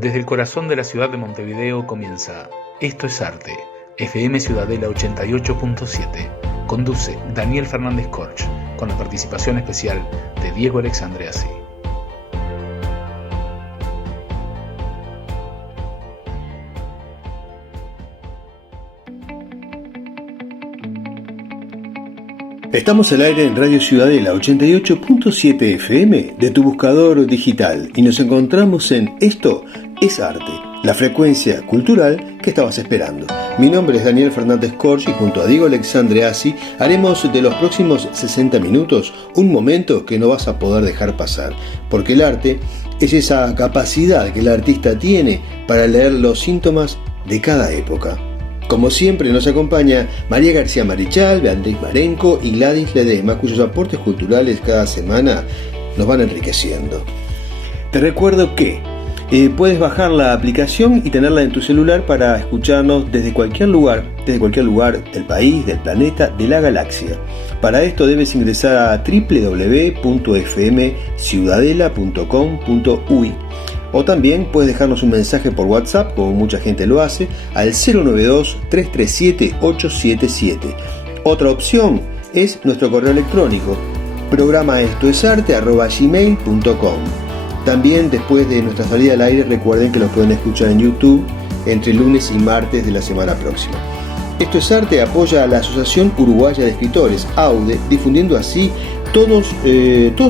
Desde el corazón de la ciudad de Montevideo comienza Esto es Arte, FM Ciudadela 88.7. Conduce Daniel Fernández Corch, con la participación especial de Diego Alexandreasi. Estamos al aire en Radio Ciudadela 88.7 FM de tu buscador digital y nos encontramos en Esto es Arte, la frecuencia cultural que estabas esperando. Mi nombre es Daniel Fernández Corch y junto a Diego Alexandreasi haremos de los próximos 60 minutos un momento que no vas a poder dejar pasar, porque el arte es esa capacidad que el artista tiene para leer los síntomas de cada época. Como siempre nos acompaña María García Marichal, Beatriz Marenco y Gladys Ledesma, cuyos aportes culturales cada semana nos van enriqueciendo. Te recuerdo que puedes bajar la aplicación y tenerla en tu celular para escucharnos desde cualquier lugar del país, del planeta, de la galaxia. Para esto debes ingresar a www.fmciudadela.com.uy. O también puedes dejarnos un mensaje por WhatsApp, como mucha gente lo hace, al 092-337-877. Otra opción es nuestro correo electrónico, programaestoesarte@gmail.com. También después de nuestra salida al aire, recuerden que los pueden escuchar en YouTube entre lunes y martes de la semana próxima. Esto es Arte apoya a la Asociación Uruguaya de Escritores, AUDE, difundiendo así todas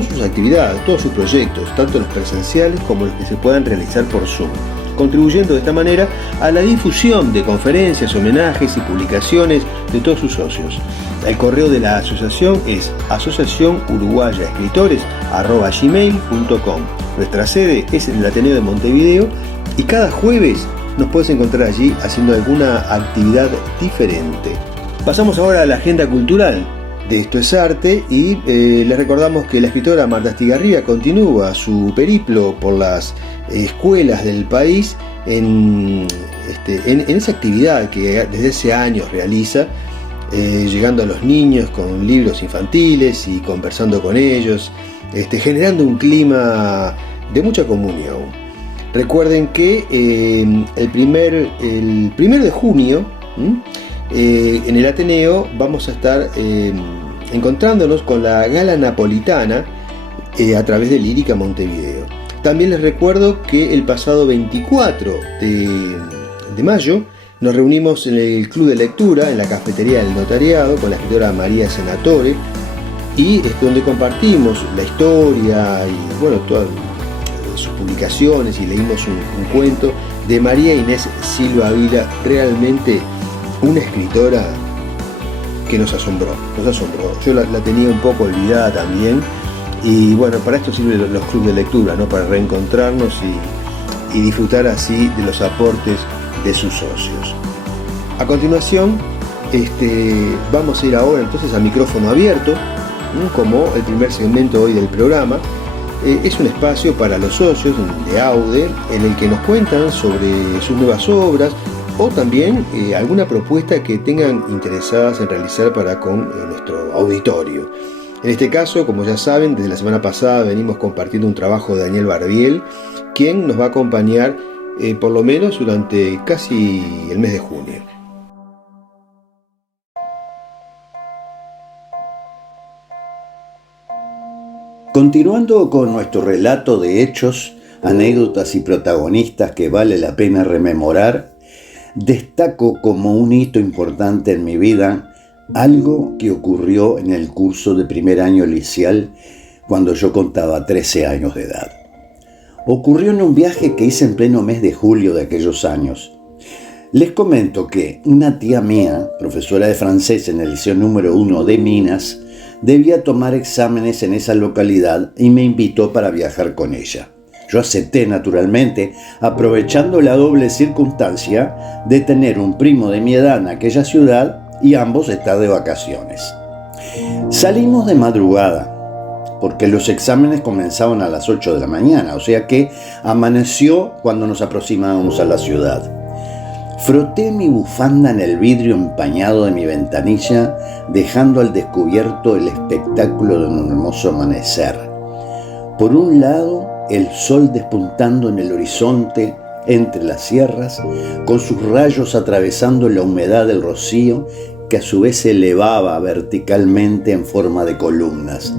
sus actividades, todos sus proyectos, tanto los presenciales como los que se puedan realizar por Zoom, contribuyendo de esta manera a la difusión de conferencias, homenajes y publicaciones de todos sus socios. El correo de la asociación es asociacionuruguayaescritores@gmail.com. Nuestra sede es en el Ateneo de Montevideo y cada jueves nos puedes encontrar allí haciendo alguna actividad diferente. Pasamos ahora a la agenda cultural de Esto es Arte y les recordamos que la escritora Marta Estigarribia continúa su periplo por las escuelas del país en esa actividad que desde hace años realiza, llegando a los niños con libros infantiles y conversando con ellos, generando un clima de mucha comunión. Recuerden que el primero de junio en el Ateneo vamos a estar encontrándonos con la Gala Napolitana a través de Lírica Montevideo. También les recuerdo que el pasado 24 de mayo nos reunimos en el Club de Lectura, en la Cafetería del Notariado, con la escritora María Senatore, y donde compartimos la historia y todas sus publicaciones, y leímos un cuento de María Inés Silva Ávila, realmente una escritora que nos asombró. Yo la tenía un poco olvidada también, y para esto sirven los clubes de lectura, ¿no? Para reencontrarnos y disfrutar así de los aportes de sus socios. A continuación, vamos a ir ahora entonces a micrófono abierto, como el primer segmento hoy del programa. Es un espacio para los socios de AUDE en el que nos cuentan sobre sus nuevas obras o también alguna propuesta que tengan interesadas en realizar para con nuestro auditorio. En este caso, como ya saben, desde la semana pasada venimos compartiendo un trabajo de Daniel Barbiel, quien nos va a acompañar por lo menos durante casi el mes de junio. Continuando con nuestro relato de hechos, anécdotas y protagonistas que vale la pena rememorar, destaco como un hito importante en mi vida algo que ocurrió en el curso de primer año liceal cuando yo contaba 13 años de edad. Ocurrió en un viaje que hice en pleno mes de julio de aquellos años. Les comento que una tía mía, profesora de francés en el liceo número 1 de Minas, debía tomar exámenes en esa localidad y me invitó para viajar con ella. Yo acepté naturalmente, aprovechando la doble circunstancia de tener un primo de mi edad en aquella ciudad y ambos estar de vacaciones. Salimos de madrugada, porque los exámenes comenzaban a las 8 de la mañana, o sea que amaneció cuando nos aproximábamos a la ciudad. Froté mi bufanda en el vidrio empañado de mi ventanilla, dejando al descubierto el espectáculo de un hermoso amanecer. Por un lado, el sol despuntando en el horizonte entre las sierras, con sus rayos atravesando la humedad del rocío, que a su vez se elevaba verticalmente en forma de columnas.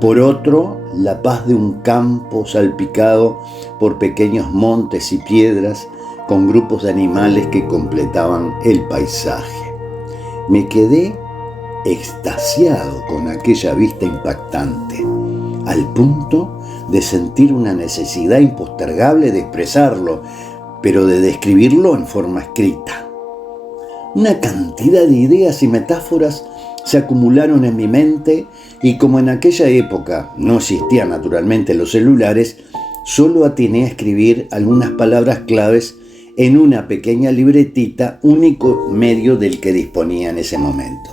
Por otro, la paz de un campo salpicado por pequeños montes y piedras, con grupos de animales que completaban el paisaje. Me quedé extasiado con aquella vista impactante, al punto de sentir una necesidad impostergable de expresarlo, pero de describirlo en forma escrita. Una cantidad de ideas y metáforas se acumularon en mi mente y, como en aquella época no existían naturalmente los celulares, solo atiné a escribir algunas palabras claves en una pequeña libretita, único medio del que disponía en ese momento.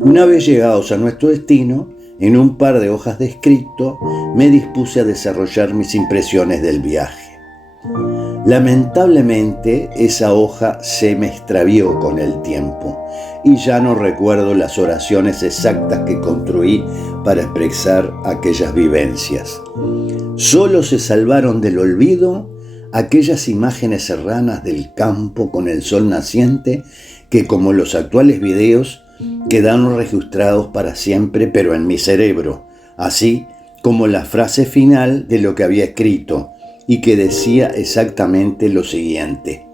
Una vez llegados a nuestro destino, en un par de hojas de escrito, me dispuse a desarrollar mis impresiones del viaje. Lamentablemente, esa hoja se me extravió con el tiempo y ya no recuerdo las oraciones exactas que construí para expresar aquellas vivencias. Solo se salvaron del olvido aquellas imágenes serranas del campo con el sol naciente que, como los actuales videos, quedaron registrados para siempre, pero en mi cerebro, así como la frase final de lo que había escrito y que decía exactamente lo siguiente: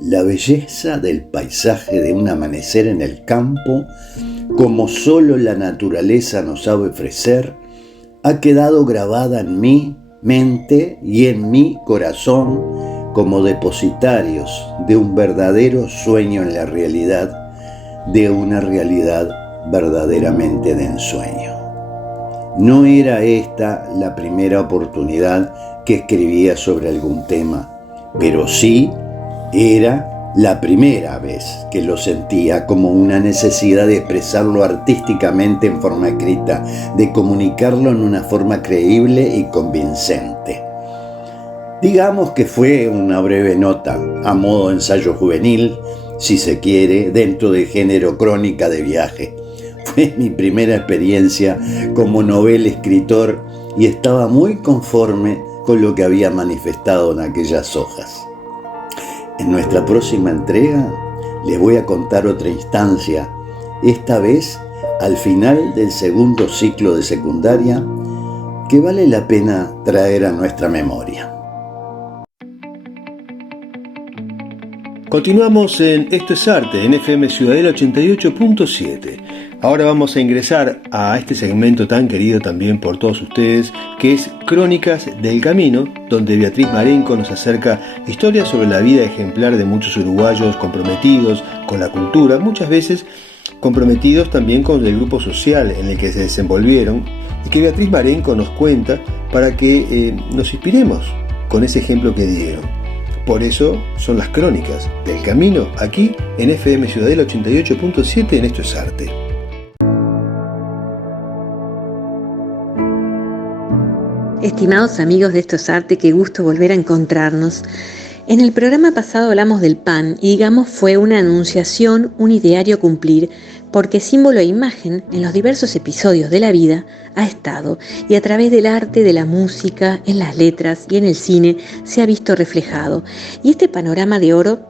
la belleza del paisaje de un amanecer en el campo, como solo la naturaleza nos sabe ofrecer, ha quedado grabada en mi mente y en mi corazón como depositarios de un verdadero sueño en la realidad, de una realidad verdaderamente de ensueño. No era esta la primera oportunidad que escribía sobre algún tema, pero sí era la primera vez que lo sentía como una necesidad de expresarlo artísticamente en forma escrita, de comunicarlo en una forma creíble y convincente. Digamos que fue una breve nota, a modo de ensayo juvenil, si se quiere, dentro del género crónica de viaje. Fue mi primera experiencia como novel escritor y estaba muy conforme con lo que había manifestado en aquellas hojas. En nuestra próxima entrega les voy a contar otra instancia, esta vez al final del segundo ciclo de secundaria, que vale la pena traer a nuestra memoria. Continuamos en Esto es Arte, en FM Ciudadela 88.7. Ahora vamos a ingresar a este segmento tan querido también por todos ustedes, que es Crónicas del Camino, donde Beatriz Marenco nos acerca historias sobre la vida ejemplar de muchos uruguayos comprometidos con la cultura, muchas veces comprometidos también con el grupo social en el que se desenvolvieron, y que Beatriz Marenco nos cuenta para que nos inspiremos con ese ejemplo que dieron. Por eso son las Crónicas del Camino, aquí en FM Ciudadela 88.7 en Esto es Arte. Estimados amigos de Esto es Arte, qué gusto volver a encontrarnos. En el programa pasado hablamos del pan y digamos fue una anunciación, un ideario a cumplir, porque símbolo e imagen en los diversos episodios de la vida ha estado y a través del arte, de la música, en las letras y en el cine se ha visto reflejado. Y este panorama de oro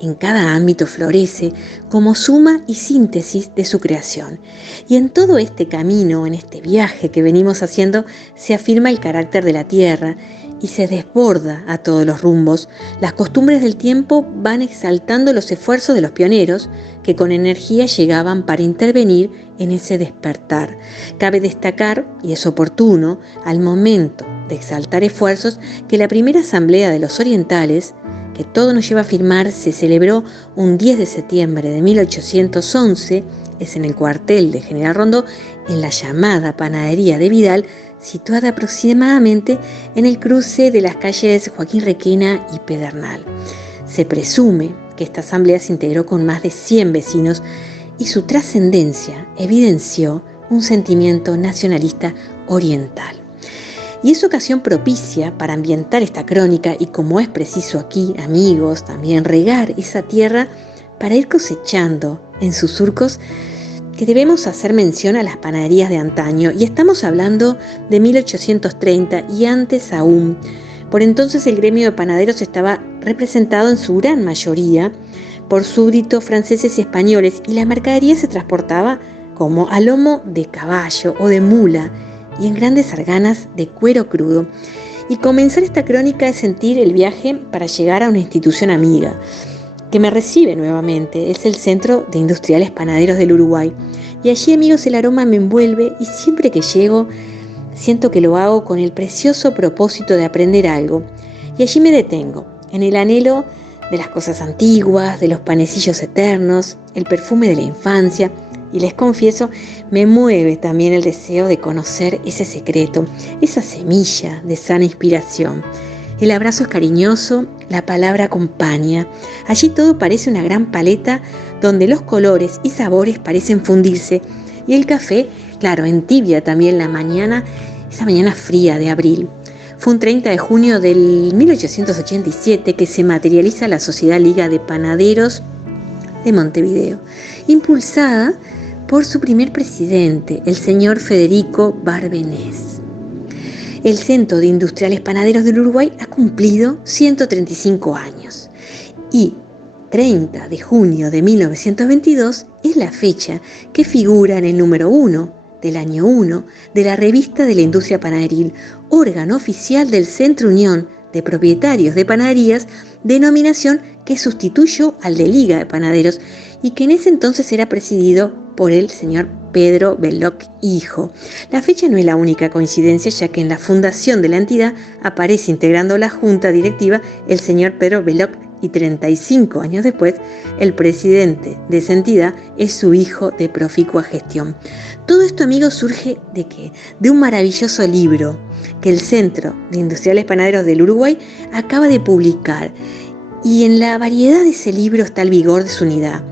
en cada ámbito florece como suma y síntesis de su creación. Y en todo este camino, en este viaje que venimos haciendo, se afirma el carácter de la tierra y se desborda a todos los rumbos. Las costumbres del tiempo van exaltando los esfuerzos de los pioneros que con energía llegaban para intervenir en ese despertar. Cabe destacar, y es oportuno, al momento de exaltar esfuerzos, que la primera asamblea de los orientales, que todo nos lleva a afirmar, se celebró un 10 de septiembre de 1811, es en el cuartel de General Rondó, en la llamada Panadería de Vidal, situada aproximadamente en el cruce de las calles Joaquín Requena y Pedernal. Se presume que esta asamblea se integró con más de 100 vecinos y su trascendencia evidenció un sentimiento nacionalista oriental. Y es ocasión propicia para ambientar esta crónica y, como es preciso aquí, amigos, también regar esa tierra para ir cosechando en sus surcos, que debemos hacer mención a las panaderías de antaño, y estamos hablando de 1830 y antes aún, Por entonces el gremio de panaderos estaba representado en su gran mayoría por súbditos franceses y españoles, y la mercadería se transportaba como a lomo de caballo o de mula y en grandes arganas de cuero crudo. Y comenzar esta crónica es sentir el viaje para llegar a una institución amiga que me recibe nuevamente. Es el Centro de Industriales Panaderos del Uruguay. Y allí, amigos, el aroma me envuelve, y siempre que llego siento que lo hago con el precioso propósito de aprender algo. Y allí me detengo, en el anhelo de las cosas antiguas, de los panecillos eternos, el perfume de la infancia. Y les confieso, me mueve también el deseo de conocer ese secreto, esa semilla de sana inspiración. El abrazo es cariñoso, la palabra acompaña. Allí todo parece una gran paleta donde los colores y sabores parecen fundirse. Y el café, claro, entibia también la mañana, esa mañana fría de abril. Fue un 30 de junio del 1887 que se materializa la Sociedad Liga de Panaderos de Montevideo, impulsada por su primer presidente, el señor Federico Barbenés. El Centro de Industriales Panaderos del Uruguay ha cumplido 135 años y 30 de junio de 1922 es la fecha que figura en el número 1 del año 1 de la Revista de la Industria Panaderil, órgano oficial del Centro Unión de Propietarios de Panaderías, denominación que sustituyó al de Liga de Panaderos y que en ese entonces era presidido por el señor Pedro Belloc hijo. La fecha no es la única coincidencia, ya que en la fundación de la entidad aparece integrando la junta directiva el señor Pedro Belloc, y 35 años después el presidente de esa entidad es su hijo de proficua gestión. Todo esto, amigos, surge ¿de qué? De un maravilloso libro que el Centro de Industriales Panaderos del Uruguay acaba de publicar, y en la variedad de ese libro está el vigor de su unidad.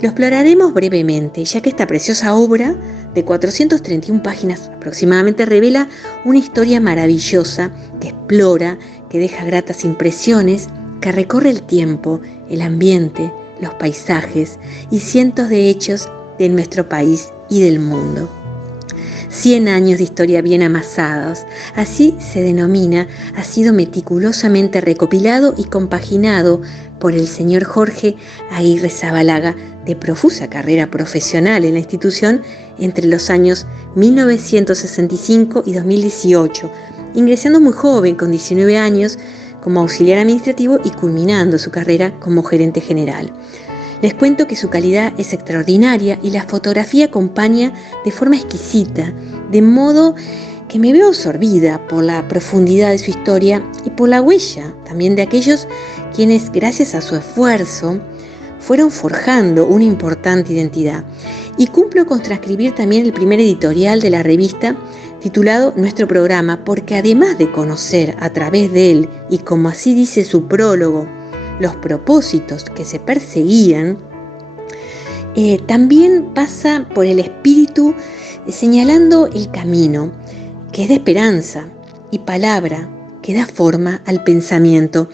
Lo exploraremos brevemente, ya que esta preciosa obra de 431 páginas aproximadamente revela una historia maravillosa que explora, que deja gratas impresiones, que recorre el tiempo, el ambiente, los paisajes y cientos de hechos de nuestro país y del mundo. 100 años de historia bien amasados, así se denomina, ha sido meticulosamente recopilado y compaginado por el señor Jorge Aguirre Zabalaga, de profusa carrera profesional en la institución entre los años 1965 y 2018, ingresando muy joven, con 19 años, como auxiliar administrativo y culminando su carrera como gerente general. Les cuento que su calidad es extraordinaria y la fotografía acompaña de forma exquisita, de modo que me veo absorbida por la profundidad de su historia y por la huella también de aquellos quienes, gracias a su esfuerzo, fueron forjando una importante identidad. Y cumplo con transcribir también el primer editorial de la revista, titulado Nuestro Programa, porque además de conocer a través de él, y como así dice su prólogo, los propósitos que se perseguían, también pasa por el espíritu señalando el camino, que es de esperanza, y palabra que da forma al pensamiento.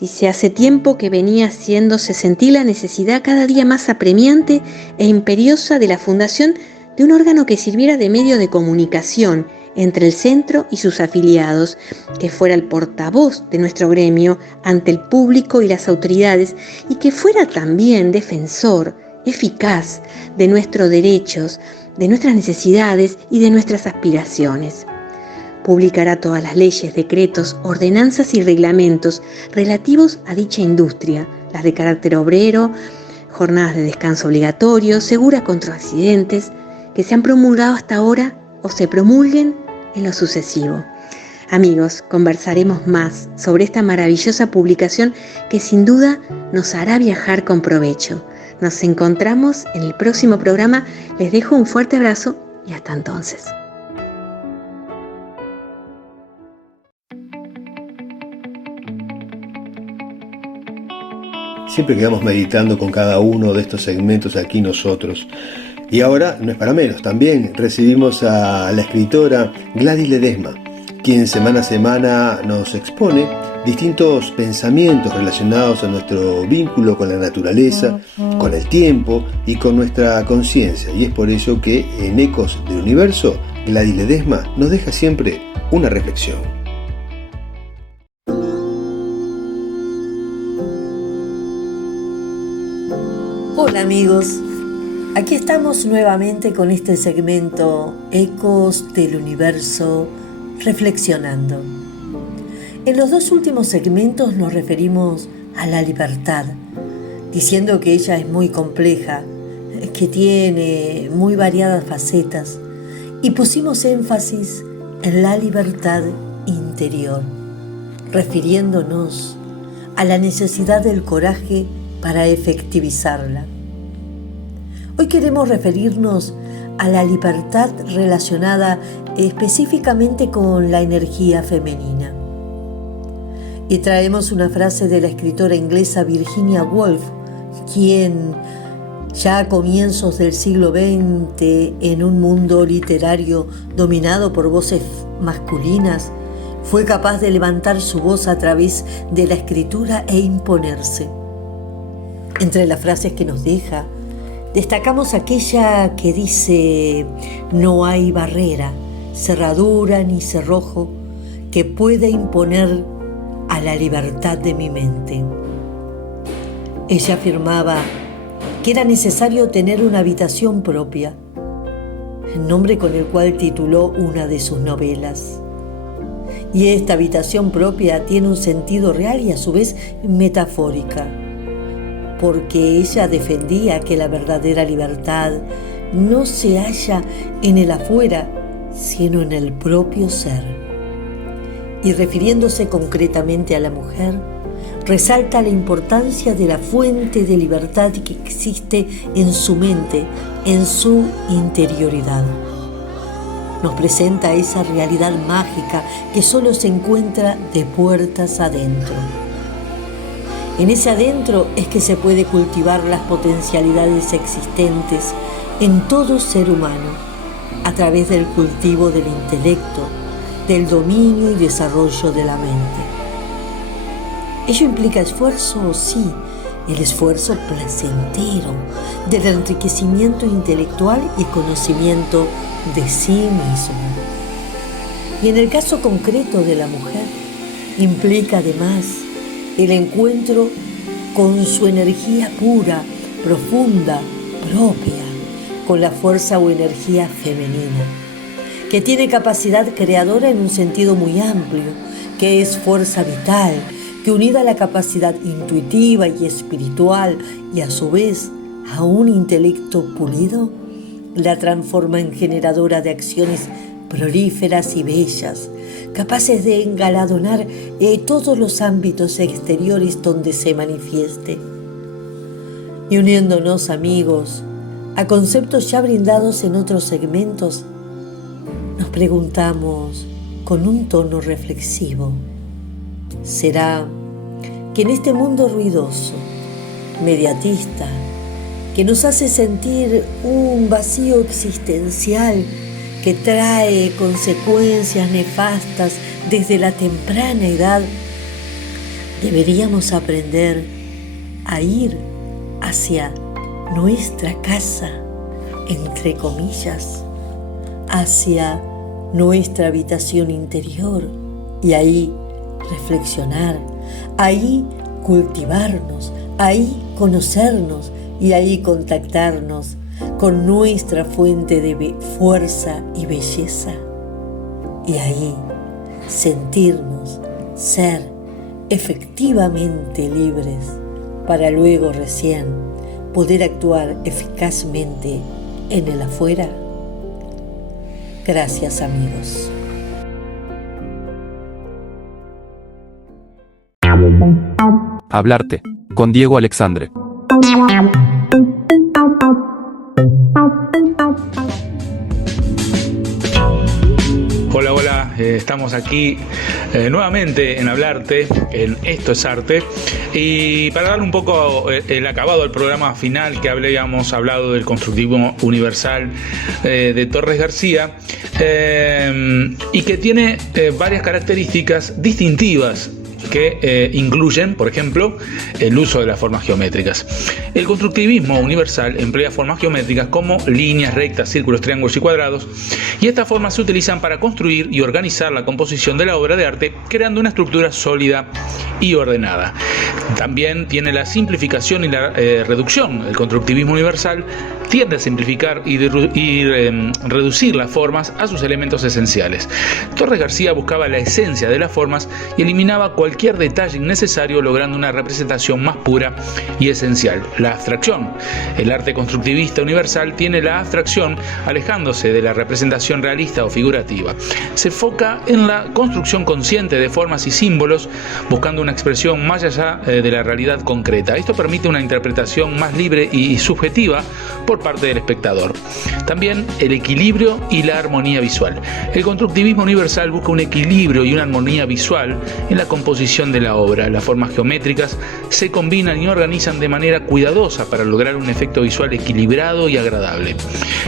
Dice, hace tiempo que venía haciéndose sentir la necesidad cada día más apremiante e imperiosa de la fundación de un órgano que sirviera de medio de comunicación entre el centro y sus afiliados, que fuera el portavoz de nuestro gremio ante el público y las autoridades, y que fuera también defensor eficaz de nuestros derechos, de nuestras necesidades y de nuestras aspiraciones. Publicará todas las leyes, decretos, ordenanzas y reglamentos relativos a dicha industria, las de carácter obrero, jornadas de descanso obligatorio, segura contra accidentes, que se han promulgado hasta ahora o se promulguen en lo sucesivo. Amigos, conversaremos más sobre esta maravillosa publicación que sin duda nos hará viajar con provecho. Nos encontramos en el próximo programa. Les dejo un fuerte abrazo y hasta entonces. Siempre quedamos meditando con cada uno de estos segmentos aquí nosotros. Y ahora, no es para menos, también recibimos a la escritora Gladys Ledesma, quien semana a semana nos expone distintos pensamientos relacionados a nuestro vínculo con la naturaleza, con el tiempo y con nuestra conciencia. Y es por ello que en Ecos del Universo, Gladys Ledesma nos deja siempre una reflexión. Hola amigos, aquí estamos nuevamente con este segmento Ecos del Universo Reflexionando. En los dos últimos segmentos nos referimos a la libertad, diciendo que ella es muy compleja, que tiene muy variadas facetas, y pusimos énfasis en la libertad interior, refiriéndonos a la necesidad del coraje para efectivizarla. Hoy queremos referirnos a la libertad relacionada específicamente con la energía femenina. Y traemos una frase de la escritora inglesa Virginia Woolf, quien ya a comienzos del siglo XX, en un mundo literario dominado por voces masculinas, fue capaz de levantar su voz a través de la escritura e imponerse. Entre las frases que nos deja, destacamos aquella que dice: no hay barrera, cerradura ni cerrojo que pueda imponer a la libertad de mi mente. Ella afirmaba que era necesario tener una habitación propia, nombre con el cual tituló una de sus novelas. Y esta habitación propia tiene un sentido real y a su vez metafórica, porque ella defendía que la verdadera libertad no se halla en el afuera, sino en el propio ser. Y refiriéndose concretamente a la mujer, resalta la importancia de la fuente de libertad que existe en su mente, en su interioridad. Nos presenta esa realidad mágica que solo se encuentra de puertas adentro. En ese adentro es que se puede cultivar las potencialidades existentes en todo ser humano a través del cultivo del intelecto, del dominio y desarrollo de la mente. ¿Ello implica esfuerzo? Sí, el esfuerzo placentero del enriquecimiento intelectual y conocimiento de sí mismo. Y en el caso concreto de la mujer, implica además el encuentro con su energía pura, profunda, propia, con la fuerza o energía femenina, que tiene capacidad creadora en un sentido muy amplio, que es fuerza vital, que unida a la capacidad intuitiva y espiritual y a su vez a un intelecto pulido, la transforma en generadora de acciones prolíferas y bellas, capaces de engaladonar todos los ámbitos exteriores donde se manifieste. Y uniéndonos, amigos, a conceptos ya brindados en otros segmentos, nos preguntamos con un tono reflexivo: ¿será que en este mundo ruidoso, mediatista, que nos hace sentir un vacío existencial que trae consecuencias nefastas desde la temprana edad, deberíamos aprender a ir hacia nuestra casa, entre comillas, hacia nuestra habitación interior y ahí reflexionar, ahí cultivarnos, ahí conocernos y ahí contactarnos con nuestra fuente de fuerza y belleza, y ahí sentirnos ser efectivamente libres para luego recién poder actuar eficazmente en el afuera. Gracias, amigos. Hablarte, con Diego Alexandre. Hola, estamos aquí nuevamente en Hablarte, en Esto es Arte, y para dar un poco el acabado al programa final que habíamos hablado del constructivismo universal de Torres García, y que tiene varias características distintivas que incluyen, por ejemplo, el uso de las formas geométricas. El constructivismo universal emplea formas geométricas como líneas, rectas, círculos, triángulos y cuadrados, y estas formas se utilizan para construir y organizar la composición de la obra de arte, creando una estructura sólida y ordenada. También tiene la simplificación y la reducción. El constructivismo universal tiende a simplificar y reducir las formas a sus elementos esenciales. Torres García buscaba la esencia de las formas y eliminaba cualquier detalle innecesario, logrando una representación más pura y esencial, la abstracción. El arte constructivista universal tiene la abstracción, alejándose de la representación realista o figurativa. Se enfoca en la construcción consciente de formas y símbolos, buscando una expresión más allá de la realidad concreta. Esto permite una interpretación más libre y subjetiva por parte del espectador. También el equilibrio y la armonía visual. El constructivismo universal busca un equilibrio y una armonía visual en la composición de la obra. Las formas geométricas se combinan y organizan de manera cuidadosa para lograr un efecto visual equilibrado y agradable.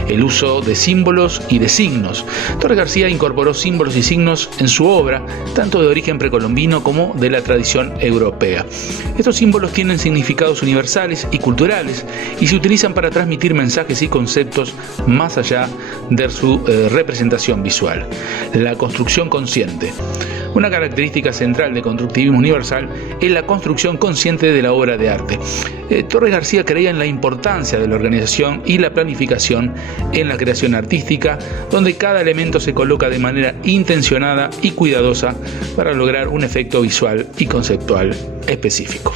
El uso de símbolos y de signos. Torres García incorporó símbolos y signos en su obra, tanto de origen precolombino como de la tradición europea. Estos símbolos tienen significados universales y culturales y se utilizan para transmitir mensajes y conceptos más allá de su representación visual. La construcción consciente. Una característica central del constructivismo universal es la construcción consciente de la obra de arte. Torres García creía en la importancia de la organización y la planificación en la creación artística, donde cada elemento se coloca de manera intencionada y cuidadosa para lograr un efecto visual y conceptual específico.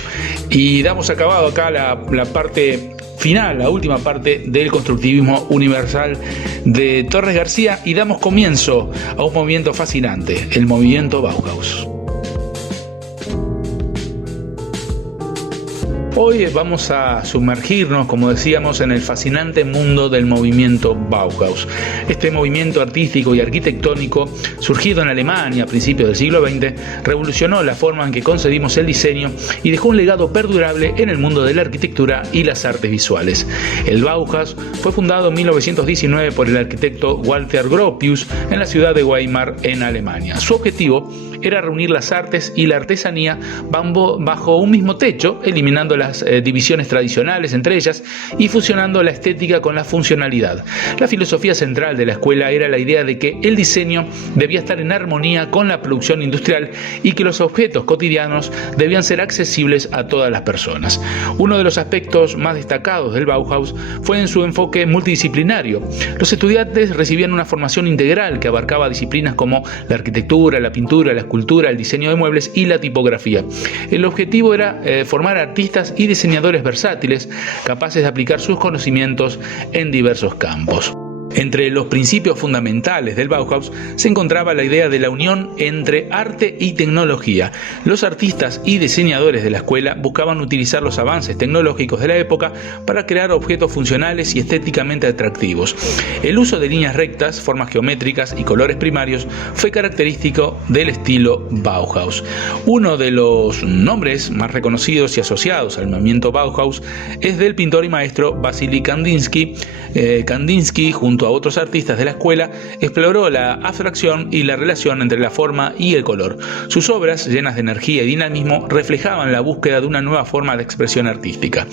Y damos acabado acá la parte final, la última parte del constructivismo universal de Torres García, y damos comienzo a un movimiento fascinante, el movimiento Bauhaus. Hoy vamos a sumergirnos, como decíamos, en el fascinante mundo del movimiento Bauhaus. Este movimiento artístico y arquitectónico, surgido en Alemania a principios del siglo XX, revolucionó la forma en que concebimos el diseño y dejó un legado perdurable en el mundo de la arquitectura y las artes visuales. El Bauhaus fue fundado en 1919 por el arquitecto Walter Gropius en la ciudad de Weimar, en Alemania. Su objetivo era reunir las artes y la artesanía bajo un mismo techo, eliminando las divisiones tradicionales entre ellas y fusionando la estética con la funcionalidad. La filosofía central de la escuela era la idea de que el diseño debía estar en armonía con la producción industrial y que los objetos cotidianos debían ser accesibles a todas las personas. Uno de los aspectos más destacados del Bauhaus fue en su enfoque multidisciplinario. Los estudiantes recibían una formación integral que abarcaba disciplinas como la arquitectura, la pintura, la escultura, el diseño de muebles y la tipografía. El objetivo era formar artistas y diseñadores versátiles, capaces de aplicar sus conocimientos en diversos campos. Entre los principios fundamentales del Bauhaus se encontraba la idea de la unión entre arte y tecnología. Los artistas y diseñadores de la escuela buscaban utilizar los avances tecnológicos de la época para crear objetos funcionales y estéticamente atractivos. El uso de líneas rectas, formas geométricas y colores primarios fue característico del estilo Bauhaus. Uno de los nombres más reconocidos y asociados al movimiento Bauhaus es del pintor y maestro Vasily Kandinsky. Kandinsky, junto a otros artistas de la escuela, exploró la abstracción y la relación entre la forma y el color. Sus obras, llenas de energía y dinamismo, reflejaban la búsqueda de una nueva forma de expresión artística.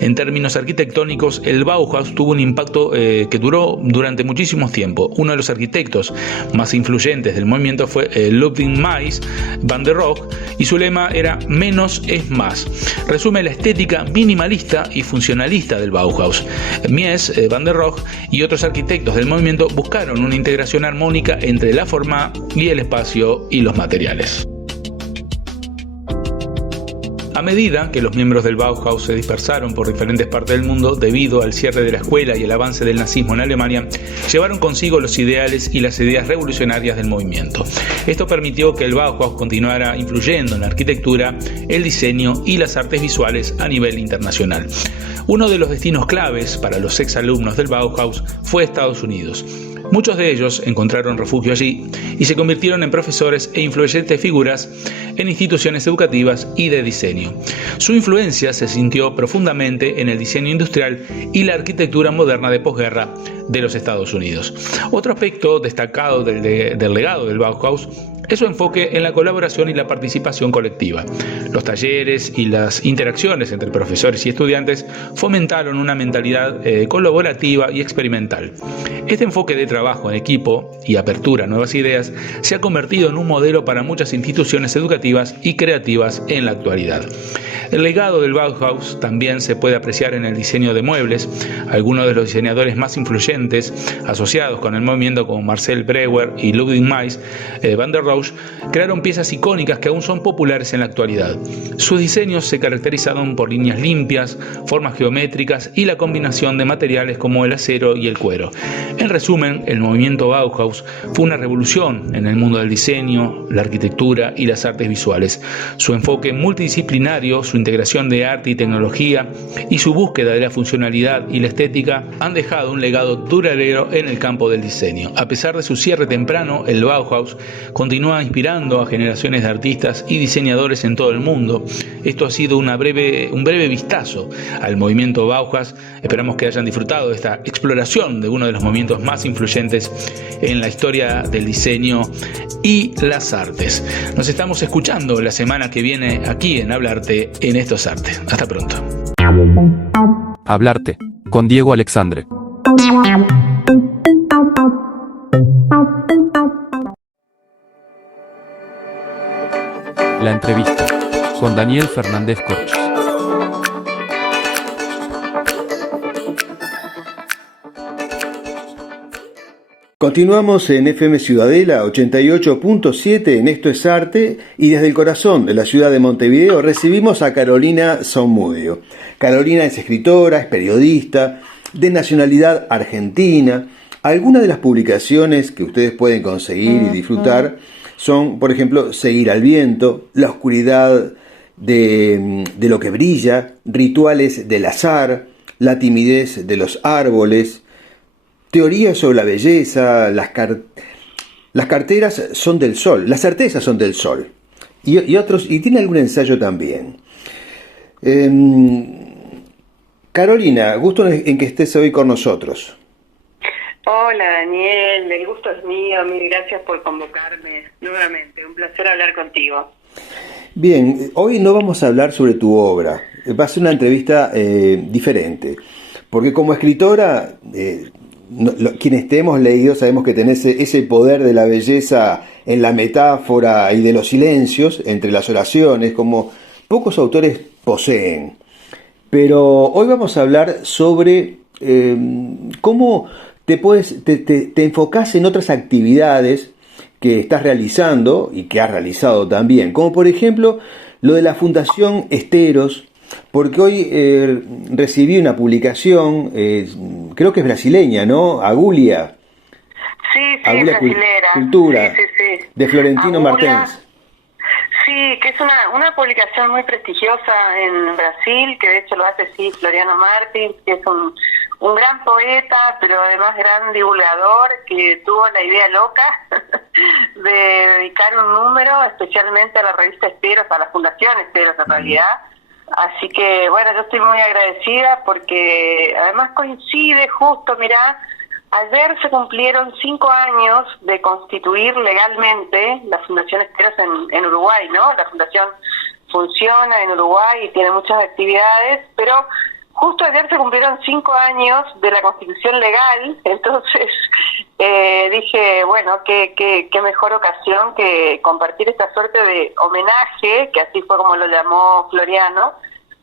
En términos arquitectónicos, el Bauhaus tuvo un impacto que duró durante muchísimo tiempo. Uno de los arquitectos más influyentes del movimiento fue Ludwig Mies van der Rohe, y su lema era "menos es más". Resume la estética minimalista y funcionalista del Bauhaus. Mies van der Rohe y otros arquitectos del movimiento buscaron una integración armónica entre la forma y el espacio y los materiales. A medida que los miembros del Bauhaus se dispersaron por diferentes partes del mundo debido al cierre de la escuela y el avance del nazismo en Alemania, llevaron consigo los ideales y las ideas revolucionarias del movimiento. Esto permitió que el Bauhaus continuara influyendo en la arquitectura, el diseño y las artes visuales a nivel internacional. Uno de los destinos claves para los exalumnos del Bauhaus fue Estados Unidos. Muchos de ellos encontraron refugio allí y se convirtieron en profesores e influyentes figuras en instituciones educativas y de diseño. Su influencia se sintió profundamente en el diseño industrial y la arquitectura moderna de posguerra de los Estados Unidos. Otro aspecto destacado del legado del Bauhaus es su enfoque en la colaboración y la participación colectiva. Los talleres y las interacciones entre profesores y estudiantes fomentaron una mentalidad colaborativa y experimental. Este enfoque de trabajo en equipo y apertura a nuevas ideas se ha convertido en un modelo para muchas instituciones educativas y creativas en la actualidad. El legado del Bauhaus también se puede apreciar en el diseño de muebles. Algunos de los diseñadores más influyentes asociados con el movimiento, como Marcel Breuer y Ludwig Mies van der Rohe, crearon piezas icónicas que aún son populares en la actualidad. Sus diseños se caracterizaron por líneas limpias, formas geométricas y la combinación de materiales como el acero y el cuero. En resumen, el movimiento Bauhaus fue una revolución en el mundo del diseño, la arquitectura y las artes visuales. Su enfoque multidisciplinario, su integración de arte y tecnología y su búsqueda de la funcionalidad y la estética han dejado un legado duradero en el campo del diseño. A pesar de su cierre temprano, el Bauhaus continúa inspirando a generaciones de artistas y diseñadores en todo el mundo. Esto ha sido un breve vistazo al movimiento Bauhaus. Esperamos que hayan disfrutado de esta exploración de uno de los movimientos más influyentes en la historia del diseño y las artes. Nos estamos escuchando la semana que viene aquí en Hablarte en Esto es Arte. Hasta pronto. Hablarte con Diego Alexandre. La entrevista con Daniel Fernández Corch. Continuamos en FM Ciudadela 88.7 en Esto es Arte, y desde el corazón de la ciudad de Montevideo recibimos a Carolina Zamudio. Carolina es escritora, es periodista, de nacionalidad argentina. Algunas de las publicaciones que ustedes pueden conseguir y disfrutar son, por ejemplo, Seguir al viento, La oscuridad de lo que brilla, Rituales del azar, La timidez de los árboles, Teorías sobre la belleza, las carteras son del sol, las certezas son del sol, y otros, y tiene algún ensayo también. Carolina, gusto en que estés hoy con nosotros. Hola Daniel, el gusto es mío, mil gracias por convocarme nuevamente, un placer hablar contigo. Bien, hoy no vamos a hablar sobre tu obra, va a ser una entrevista diferente, porque como escritora, quienes te hemos leído sabemos que tenés ese poder de la belleza en la metáfora y de los silencios entre las oraciones, como pocos autores poseen. Pero hoy vamos a hablar sobre cómo te enfocás en otras actividades que estás realizando y que has realizado también, como por ejemplo lo de la Fundación Esteros, porque hoy recibí una publicación, creo que es brasileña, ¿no? Agulia. Sí, Agulia brasilera. Cultura, Sí. de Florentino Martens. Sí, que es una publicación muy prestigiosa en Brasil, que de hecho lo hace Floriano Martins, que es un gran poeta, pero además gran divulgador, que tuvo la idea loca de dedicar un número especialmente a la revista Esteros, a la Fundación Esteros en realidad. Así que, bueno, yo estoy muy agradecida porque además coincide justo, mirá, ayer se cumplieron 5 años de constituir legalmente la Fundación Esteros en Uruguay, ¿no? La fundación funciona en Uruguay y tiene muchas actividades, pero justo ayer se cumplieron 5 años de la constitución legal, entonces dije, bueno, qué mejor ocasión que compartir esta suerte de homenaje, que así fue como lo llamó Floriano,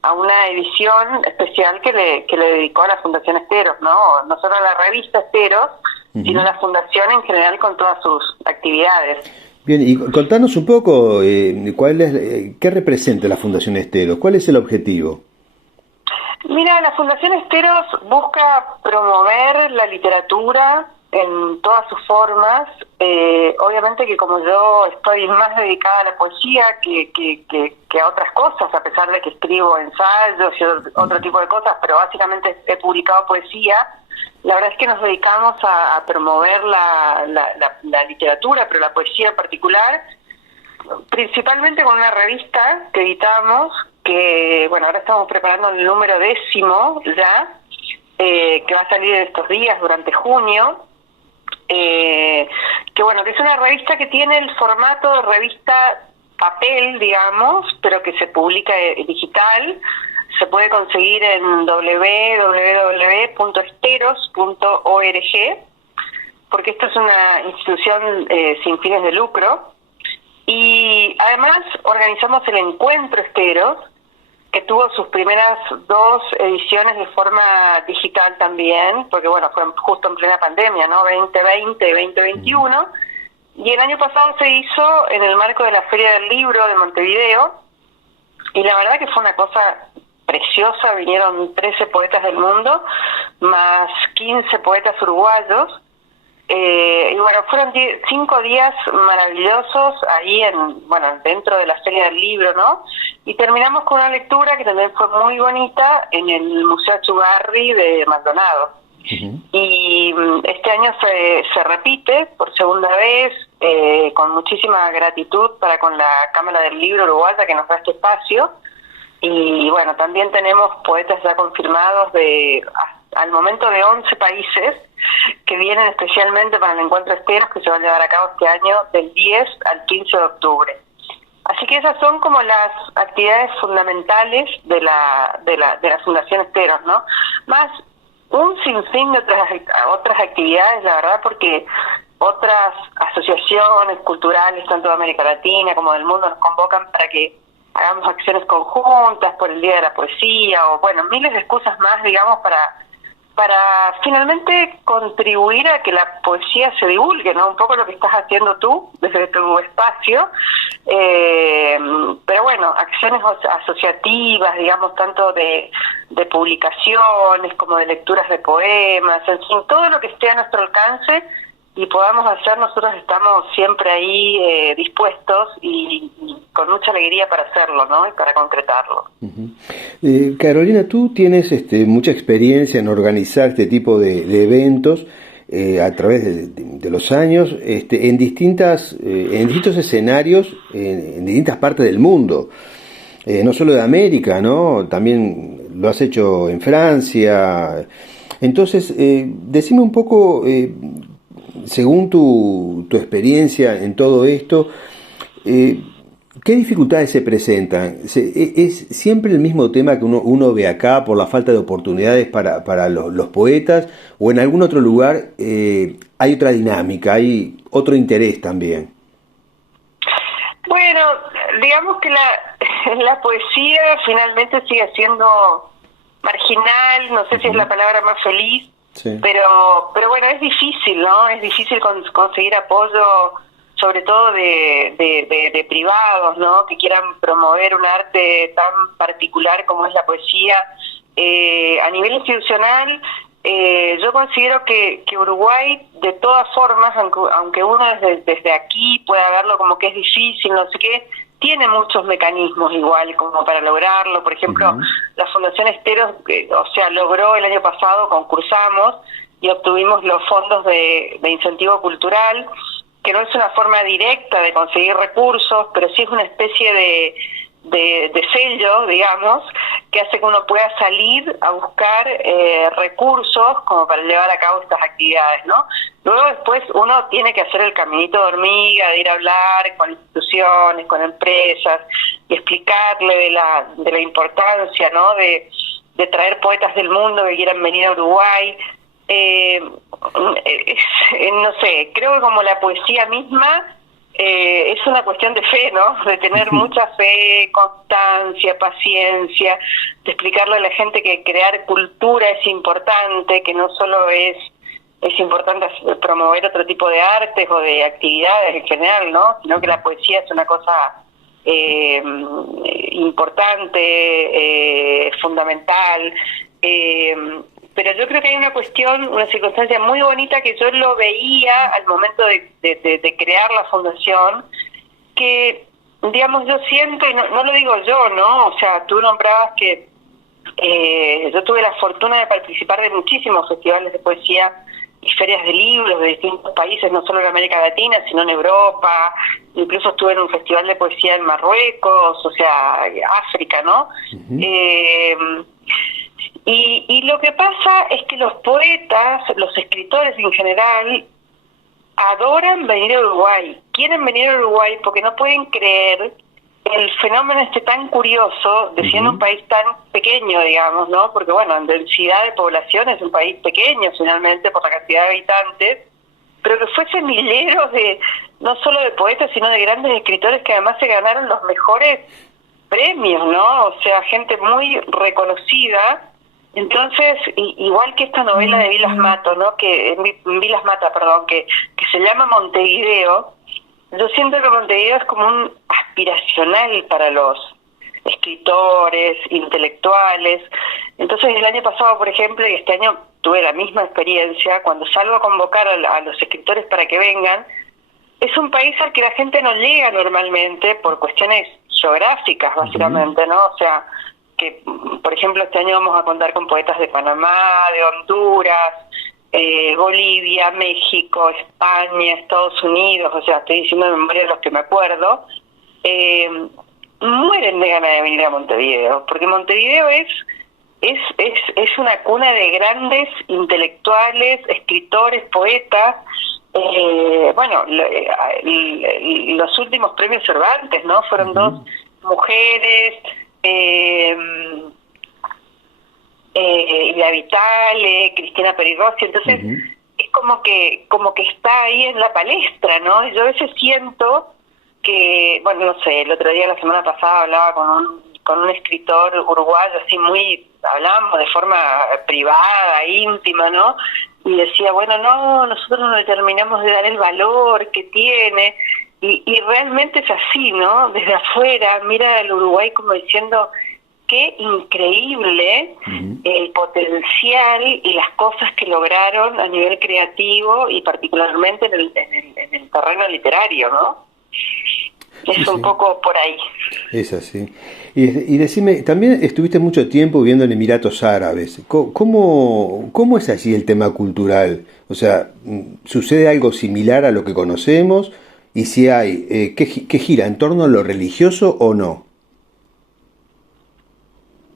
a una edición especial que le dedicó a la Fundación Esteros, ¿no? No solo a la revista Esteros, sino a la Fundación en general con todas sus actividades. Bien, y contanos un poco qué representa la Fundación Esteros, cuál es el objetivo. Mira, la Fundación Esteros busca promover la literatura en todas sus formas. Obviamente que como yo estoy más dedicada a la poesía que a otras cosas, a pesar de que escribo ensayos y otro tipo de cosas, pero básicamente he publicado poesía. la verdad es que nos dedicamos a promover la literatura, pero la poesía en particular, principalmente con una revista que editamos, que bueno, ahora estamos preparando el número 10 ya, que va a salir estos días durante junio, que bueno, que es una revista que tiene el formato de revista papel, digamos, pero que se publica digital. Se puede conseguir en www.esteros.org, porque esto es una institución sin fines de lucro. Y además organizamos el Encuentro Esteros, que tuvo sus primeras 2 ediciones de forma digital también, porque bueno, fue justo en plena pandemia, ¿no? 2020 y 2021. Y el año pasado se hizo en el marco de la Feria del Libro de Montevideo, y la verdad que fue una cosa preciosa. Vinieron 13 poetas del mundo, más 15 poetas uruguayos, y bueno, fueron 5 días maravillosos ahí dentro de la Feria del Libro, ¿no? Y terminamos con una lectura que también fue muy bonita en el Museo Achugarri de Maldonado. Uh-huh. Y este año se repite por segunda vez, con muchísima gratitud para con la Cámara del Libro Uruguaya, que nos da este espacio. Y bueno, también tenemos poetas ya confirmados al momento de 11 países que vienen especialmente para el Encuentro Esteros, que se va a llevar a cabo este año del 10 al 15 de octubre. Así que esas son como las actividades fundamentales de la Fundación Esteros, ¿no? Más un sinfín de otras actividades, la verdad, porque otras asociaciones culturales, tanto de América Latina como del mundo, nos convocan para que hagamos acciones conjuntas por el Día de la Poesía, o bueno, miles de excusas más, digamos, para finalmente contribuir a que la poesía se divulgue, ¿no? Un poco lo que estás haciendo tú desde tu espacio, pero bueno, acciones asociativas, digamos, tanto de publicaciones como de lecturas de poemas, en fin, todo lo que esté a nuestro alcance y podamos hacer, nosotros estamos siempre ahí dispuestos y con mucha alegría para hacerlo, ¿no? Y para concretarlo. Uh-huh. Carolina, tú tienes mucha experiencia en organizar este tipo de eventos a través de los años, en distintos escenarios, en distintas partes del mundo, no solo de América, ¿no? También lo has hecho en Francia. Entonces, decime un poco, según tu experiencia en todo esto, ¿qué dificultades se presentan? ¿Es siempre el mismo tema que uno ve acá por la falta de oportunidades para los poetas? ¿O en algún otro lugar hay otra dinámica, hay otro interés también? Bueno, digamos que la poesía finalmente sigue siendo marginal, no sé si es la palabra más feliz, sí. Pero bueno, es difícil, ¿no? Es difícil conseguir apoyo, sobre todo de privados, ¿no? Que quieran promover un arte tan particular como es la poesía. A nivel institucional, yo considero que Uruguay, de todas formas, aunque uno desde aquí pueda verlo como que es difícil, no sé qué, tiene muchos mecanismos igual como para lograrlo. Por ejemplo, uh-huh. La Fundación Esteros, logró el año pasado, concursamos y obtuvimos los fondos de incentivo cultural, que no es una forma directa de conseguir recursos, pero sí es una especie de sello, digamos, que hace que uno pueda salir a buscar recursos como para llevar a cabo estas actividades, ¿no? Luego después uno tiene que hacer el caminito de hormiga, de ir a hablar con instituciones, con empresas, y explicarle de la importancia, ¿no? De traer poetas del mundo que quieran venir a Uruguay. No sé, creo que como la poesía misma es una cuestión de fe, ¿no? De tener mucha fe, constancia, paciencia, de explicarle a la gente que crear cultura es importante, que no solo es importante promover otro tipo de artes o de actividades en general, ¿no? Sino que la poesía es una cosa importante, fundamental. Pero yo creo que hay una circunstancia muy bonita que yo lo veía al momento de crear la fundación, que, digamos, yo siento, y no lo digo yo, ¿no? O sea, tú nombrabas que Yo tuve la fortuna de participar de muchísimos festivales de poesía y ferias de libros de distintos países, no solo en América Latina, sino en Europa. Incluso estuve en un festival de poesía en Marruecos, o sea, África, ¿no? Y lo que pasa es que los poetas, los escritores en general, adoran venir a Uruguay, quieren venir a Uruguay porque no pueden creer el fenómeno tan curioso de siendo un país tan pequeño, digamos, ¿no? Porque, bueno, en densidad de población es un país pequeño, finalmente, por la cantidad de habitantes, pero que fue semillero de, no solo de poetas, sino de grandes escritores que además se ganaron los mejores premios, ¿no? O sea, gente muy reconocida. Entonces, igual que esta novela de Vilas Mata, ¿no? Que se llama Montevideo, yo siento que Montevideo es como un aspiracional para los escritores, intelectuales. Entonces, el año pasado, por ejemplo, y este año tuve la misma experiencia, cuando salgo a convocar a los escritores para que vengan, es un país al que la gente no llega normalmente por cuestiones geográficas, básicamente, ¿no? O sea, que, por ejemplo, este año vamos a contar con poetas de Panamá, de Honduras, Bolivia, México, España, Estados Unidos, o sea, estoy diciendo de memoria los que me acuerdo, mueren de ganas de venir a Montevideo, porque Montevideo es una cuna de grandes intelectuales, escritores, poetas. Bueno, los últimos premios Cervantes, ¿no? Fueron dos mujeres, Ida Vitale, Cristina Perirossi. Entonces es como que está ahí en la palestra, ¿no? Yo a veces siento que, bueno, no sé, el otro día, la semana pasada, hablaba con un escritor uruguayo, así hablábamos de forma privada, íntima, ¿no? Y decía, bueno, no, nosotros no le terminamos de dar el valor que tiene, y realmente es así, ¿no? Desde afuera, mira al Uruguay como diciendo, qué increíble el potencial y las cosas que lograron a nivel creativo y particularmente en el terreno literario, ¿no? Es un poco por ahí. Es así. Y decime, también estuviste mucho tiempo viviendo en Emiratos Árabes. ¿Cómo es allí el tema cultural? O sea, ¿sucede algo similar a lo que conocemos? Y si hay, ¿qué gira? ¿En torno a lo religioso o no?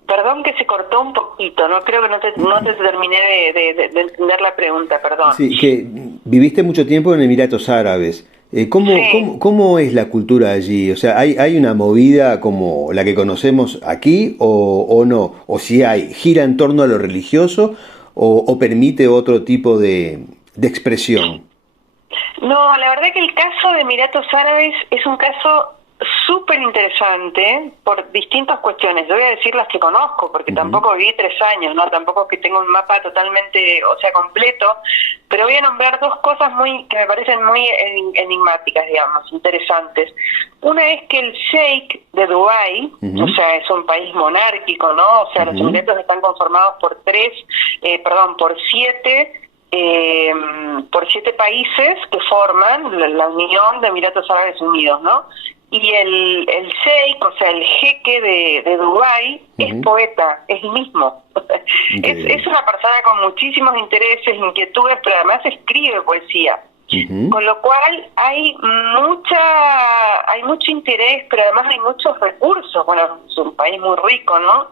Perdón que se cortó un poquito, no creo que no te terminé de entender la pregunta, perdón. Sí, que viviste mucho tiempo en Emiratos Árabes. ¿Cómo es la cultura allí? O sea, ¿hay una movida como la que conocemos aquí o no? ¿O si gira en torno a lo religioso o permite otro tipo de expresión? No, la verdad que el caso de Emiratos Árabes es un caso súper interesante por distintas cuestiones. Yo voy a decir las que conozco, porque tampoco viví 3 años, ¿no? Tampoco que tengo un mapa totalmente, o sea, completo, pero voy a nombrar 2 cosas que me parecen muy enigmáticas, digamos, interesantes. Una es que el Sheikh de Dubái, o sea, es un país monárquico, ¿no? O sea, los Emiratos están conformados por 7 países que forman la Unión de Emiratos Árabes Unidos, ¿no? Y el sheikh, o sea, el jeque de Dubái, es poeta, es el mismo. Es una persona con muchísimos intereses, inquietudes, pero además escribe poesía. Con lo cual hay mucho interés, pero además hay muchos recursos. Bueno, es un país muy rico, ¿no?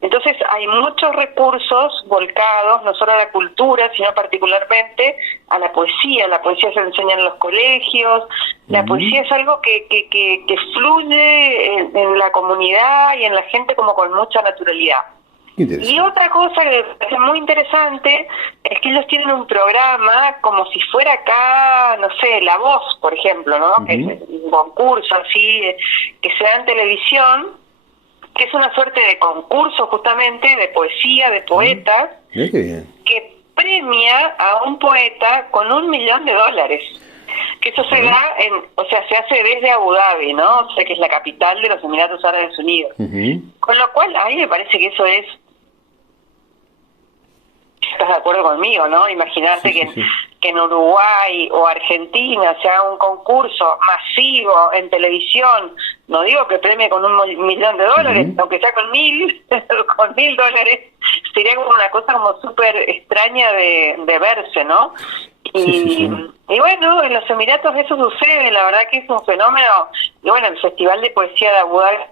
Entonces hay muchos recursos volcados, no solo a la cultura, sino particularmente a la poesía. La poesía se enseña en los colegios, la poesía es algo que fluye en la comunidad y en la gente como con mucha naturalidad. Y otra cosa que me parece muy interesante es que ellos tienen un programa como si fuera acá, no sé, La Voz, por ejemplo, ¿no? Que es un concurso así que se da en televisión, que es una suerte de concurso justamente de poesía, de poetas, que premia a un poeta con $1 millón. Que eso se da se hace desde Abu Dhabi, ¿no? O sea, que es la capital de los Emiratos Árabes Unidos. Con lo cual, a mí me parece que eso es... ¿Estás de acuerdo conmigo, no? Imaginarte que en Uruguay o Argentina se haga un concurso masivo en televisión no digo que premie con $1.000.000, aunque sea con 1.000, con $1.000, sería como una cosa como súper extraña de verse, ¿no? Y bueno, en los Emiratos eso sucede, la verdad que es un fenómeno. Y bueno, el Festival de Poesía de Abu Dhabi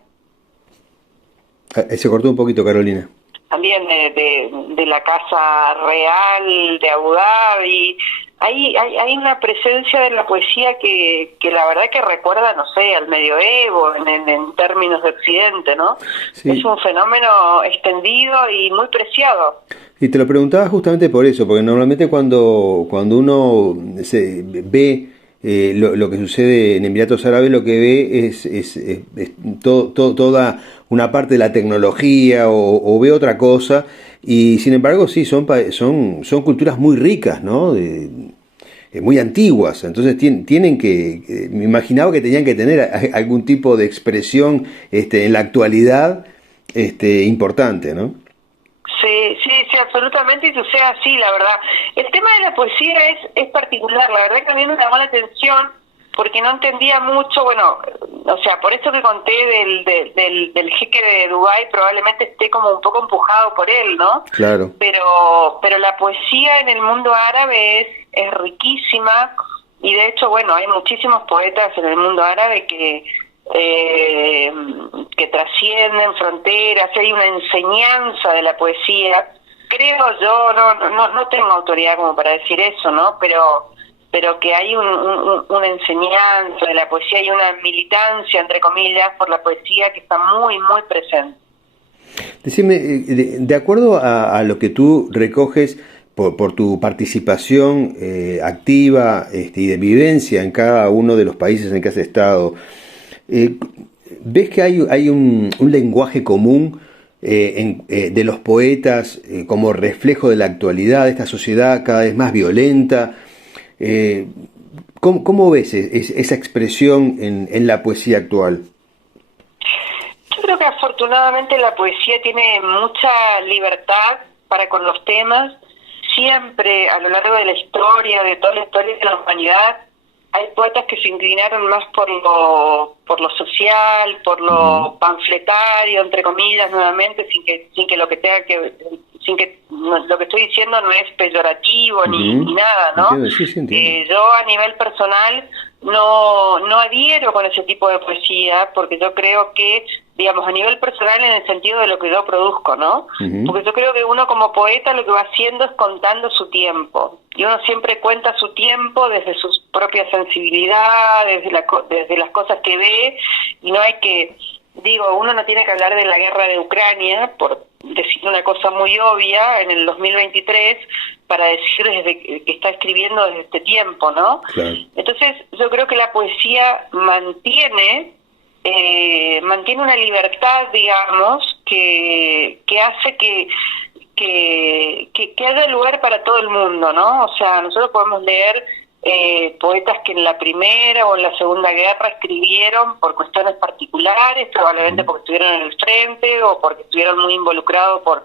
Se cortó un poquito, Carolina. también de la Casa Real de Abu Dhabi, hay una presencia de la poesía que la verdad que recuerda, no sé, al medioevo en términos de Occidente, ¿no? Sí. Es un fenómeno extendido y muy preciado. Y te lo preguntaba justamente por eso, porque normalmente cuando uno se ve lo que sucede en Emiratos Árabes, lo que ve es toda una parte de la tecnología o ve otra cosa, y sin embargo sí, son culturas muy ricas, ¿no? Muy antiguas, entonces tienen que, me imaginaba que tenían que tener algún tipo de expresión en la actualidad importante, ¿no? Sí, absolutamente, y sucede así, la verdad. El tema de la poesía es particular, la verdad que a mí me llamó la atención porque no entendía mucho, bueno, o sea, por eso que conté del jeque de Dubái, probablemente esté como un poco empujado por él, ¿no? Claro. Pero la poesía en el mundo árabe es riquísima, y de hecho, bueno, hay muchísimos poetas en el mundo árabe que trascienden fronteras, hay una enseñanza de la poesía. Creo yo, no tengo autoridad como para decir eso, ¿no? Pero que hay una enseñanza de la poesía y una militancia, entre comillas, por la poesía que está muy, muy presente. Decime, de acuerdo a lo que tú recoges por tu participación activa y de vivencia en cada uno de los países en que has estado, ¿ves que hay un lenguaje común de los poetas como reflejo de la actualidad, de esta sociedad cada vez más violenta? ¿Cómo ves esa expresión en la poesía actual? Yo creo que afortunadamente la poesía tiene mucha libertad para con los temas. Siempre a lo largo de la historia, de toda la historia de la humanidad, hay poetas que se inclinaron más por lo social, por lo panfletario, entre comillas, nuevamente, sin que lo que tenga que, sin que lo que estoy diciendo no es peyorativo ni nada, ¿no? Entiendo, sí, entiendo. Yo a nivel personal no adhiero con ese tipo de poesía, porque yo creo que, digamos, a nivel personal en el sentido de lo que yo produzco, ¿no? Porque yo creo que uno como poeta lo que va haciendo es contando su tiempo, y uno siempre cuenta su tiempo desde su propia sensibilidad, desde las cosas que ve, y no hay que, uno no tiene que hablar de la guerra de Ucrania, por decir una cosa muy obvia, en el 2023, para decir desde que está escribiendo desde este tiempo, ¿no? Claro. Entonces, yo creo que la poesía mantiene una libertad, digamos, que hace que haya lugar para todo el mundo, ¿no? O sea, nosotros podemos leer poetas que en la Primera o en la Segunda Guerra escribieron por cuestiones particulares, probablemente porque estuvieron en el frente o porque estuvieron muy involucrados por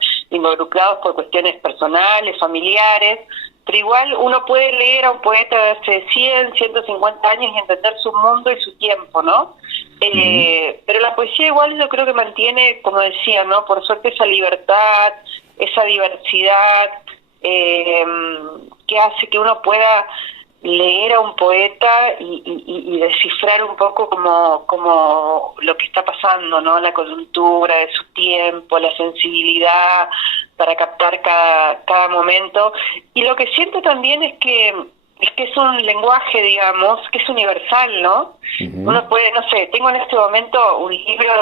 cuestiones personales, familiares, pero igual uno puede leer a un poeta de hace 100, 150 años y entender su mundo y su tiempo, ¿no? Pero la poesía igual yo creo que mantiene, como decía, ¿no? Por suerte esa libertad, esa diversidad, que hace que uno pueda leer a un poeta y descifrar un poco como lo que está pasando, ¿no? La coyuntura de su tiempo, la sensibilidad para captar cada momento. Y lo que siento también es que es un lenguaje, digamos, que es universal, ¿no? Uno puede, no sé, tengo en este momento un libro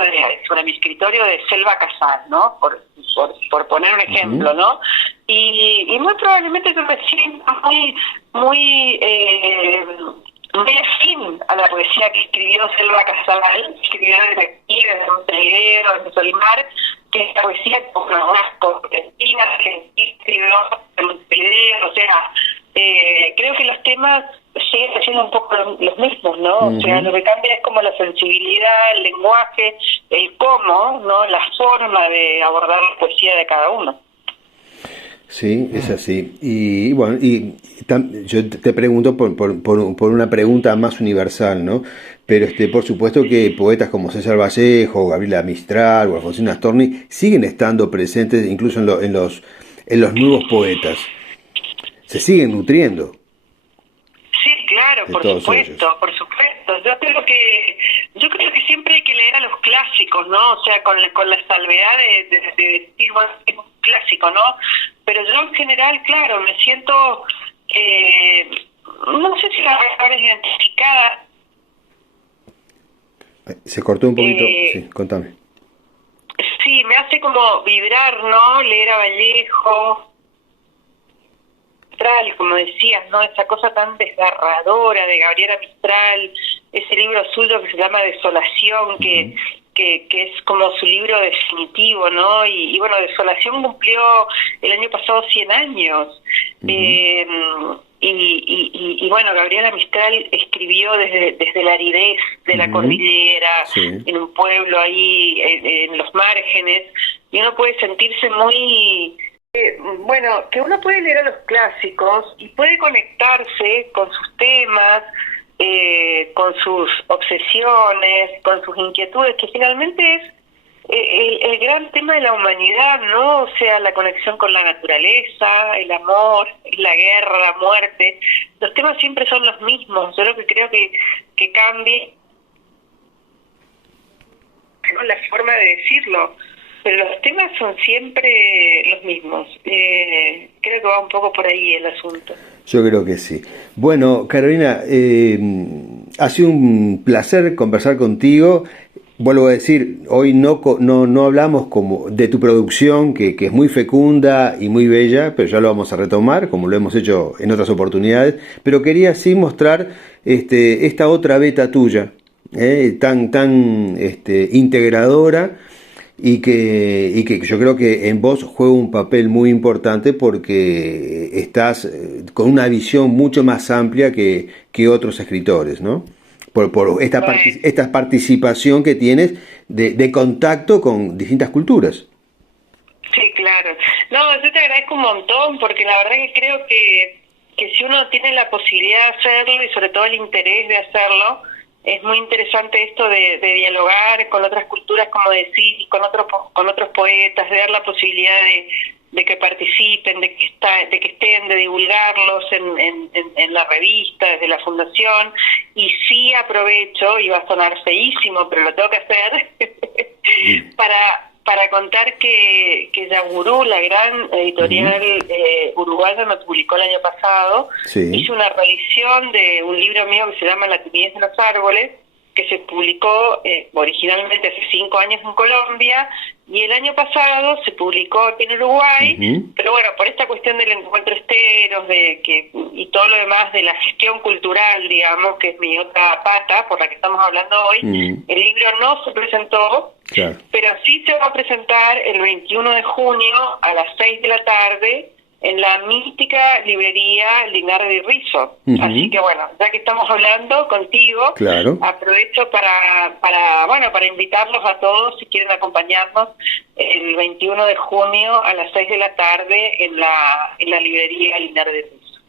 sobre mi escritorio de Selva Casal, ¿no? Por poner un ejemplo, ¿no? Y muy probablemente yo me siento muy afín a la poesía que escribió Selva Casal, escribió desde aquí, desde Montevideo, desde Solmar, que es la poesía con unas correntinas que escribió en Montevideo, o sea, creo que los temas siguen siendo un poco los mismos, ¿no? O sea, lo que cambia es como la sensibilidad, el lenguaje, el cómo, ¿no? La forma de abordar la poesía de cada uno. Sí, es así. Y bueno, yo te pregunto por una pregunta más universal, ¿no? Pero por supuesto que poetas como César Vallejo, Gabriela Mistral o Alfonsina Storni siguen estando presentes incluso en los nuevos poetas. Se siguen nutriendo. Sí, claro, por supuesto. Yo creo que siempre hay que leer a los clásicos, ¿no? O sea, con la salvedad de decir, bueno, es un clásico, ¿no? Pero yo en general, claro, me siento, no sé si la palabra es identificada. Se cortó un poquito, sí, contame. Sí, me hace como vibrar, ¿no? Leer a Vallejo, Mistral, como decías, ¿no? Esa cosa tan desgarradora de Gabriela Mistral, ese libro suyo que se llama Desolación, que es como su libro definitivo, ¿no? Y bueno, Desolación cumplió el año pasado 100 años. Y bueno, Gabriela Mistral escribió desde la aridez de la cordillera, en un pueblo ahí, en los márgenes, y uno puede sentirse muy... bueno, que uno puede leer a los clásicos y puede conectarse con sus temas, con sus obsesiones, con sus inquietudes, que finalmente es el gran tema de la humanidad, ¿no? O sea, la conexión con la naturaleza, el amor, la guerra, la muerte. Los temas siempre son los mismos. Yo lo que creo que cambie, ¿no?, la forma de decirlo, pero los temas son siempre los mismos. Creo que va un poco por ahí el asunto. Yo creo que sí. Bueno, Carolina, ha sido un placer conversar contigo. Vuelvo a decir, hoy no hablamos como de tu producción, que es muy fecunda y muy bella, pero ya lo vamos a retomar, como lo hemos hecho en otras oportunidades. Pero quería sí mostrar esta otra beta tuya, tan integradora, y que yo creo que en vos juega un papel muy importante porque estás con una visión mucho más amplia que otros escritores, ¿no? Por esta participación que tienes de contacto con distintas culturas. Sí, claro. No, yo te agradezco un montón porque la verdad que creo que si uno tiene la posibilidad de hacerlo y sobre todo el interés de hacerlo, es muy interesante esto de dialogar con otras culturas, como decís, con otros poetas, de dar la posibilidad de que participen, de que estén, de divulgarlos en la revista, desde la fundación. Y sí aprovecho, y va a sonar feísimo, pero lo tengo que hacer, para contar que Yagurú, la gran editorial uruguaya, me publicó el año pasado. Hice una reedición de un libro mío que se llama La timidez de los árboles, que se publicó originalmente hace 5 años en Colombia, y el año pasado se publicó aquí en Uruguay, pero bueno, por esta cuestión del encuentro esteros y todo lo demás de la gestión cultural, digamos, que es mi otra pata por la que estamos hablando hoy, el libro no se presentó, pero sí se va a presentar el 21 de junio a las 6 de la tarde en la mística librería Linares de Rizo. Así que bueno, ya que estamos hablando contigo, aprovecho para invitarlos a todos, si quieren acompañarnos, el 21 de junio a las 6 de la tarde en la librería Linares de Rizo.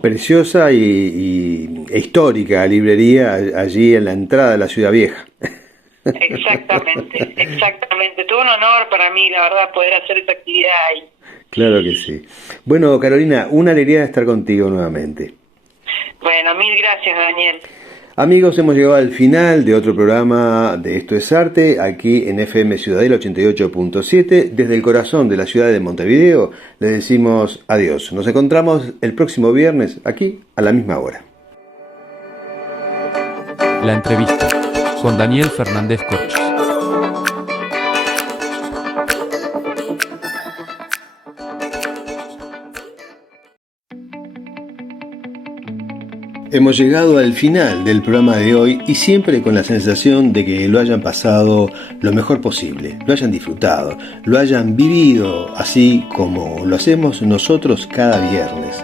Preciosa y histórica librería allí en la entrada de la Ciudad Vieja. Exactamente. Todo un honor para mí, la verdad, poder hacer esta actividad ahí. Claro que sí. Bueno, Carolina, una alegría estar contigo nuevamente. Bueno, mil gracias, Daniel. Amigos, hemos llegado al final de otro programa de Esto es Arte, aquí en FM Ciudadela 88.7. Desde el corazón de la ciudad de Montevideo, les decimos adiós. Nos encontramos el próximo viernes, aquí, a la misma hora. La entrevista con Daniel Fernández Corch. Hemos llegado al final del programa de hoy y siempre con la sensación de que lo hayan pasado lo mejor posible, lo hayan disfrutado, lo hayan vivido así como lo hacemos nosotros cada viernes.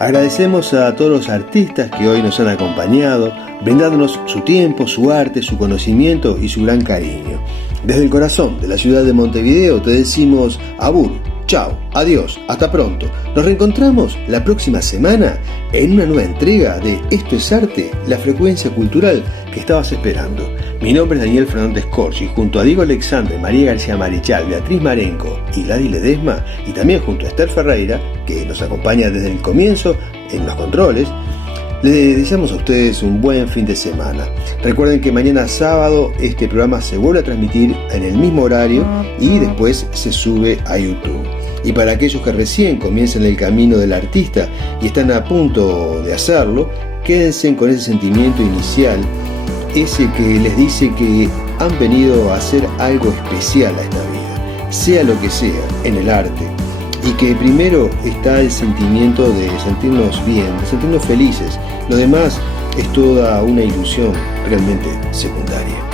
Agradecemos a todos los artistas que hoy nos han acompañado, brindándonos su tiempo, su arte, su conocimiento y su gran cariño. Desde el corazón de la ciudad de Montevideo te decimos abur. Chao, adiós, hasta pronto. Nos reencontramos la próxima semana en una nueva entrega de Esto es Arte, la frecuencia cultural que estabas esperando. Mi nombre es Daniel Fernández Corch y junto a Diego Alexandre, María García Marichal, Beatriz Marenco y Gladys Ledesma, y también junto a Esther Ferreira, que nos acompaña desde el comienzo en los controles, les deseamos a ustedes un buen fin de semana. Recuerden que mañana sábado este programa se vuelve a transmitir en el mismo horario y después se sube a YouTube. Y para aquellos que recién comienzan el camino del artista y están a punto de hacerlo, quédense con ese sentimiento inicial, ese que les dice que han venido a hacer algo especial a esta vida, sea lo que sea, en el arte. Y que primero está el sentimiento de sentirnos bien, de sentirnos felices. Lo demás es toda una ilusión realmente secundaria.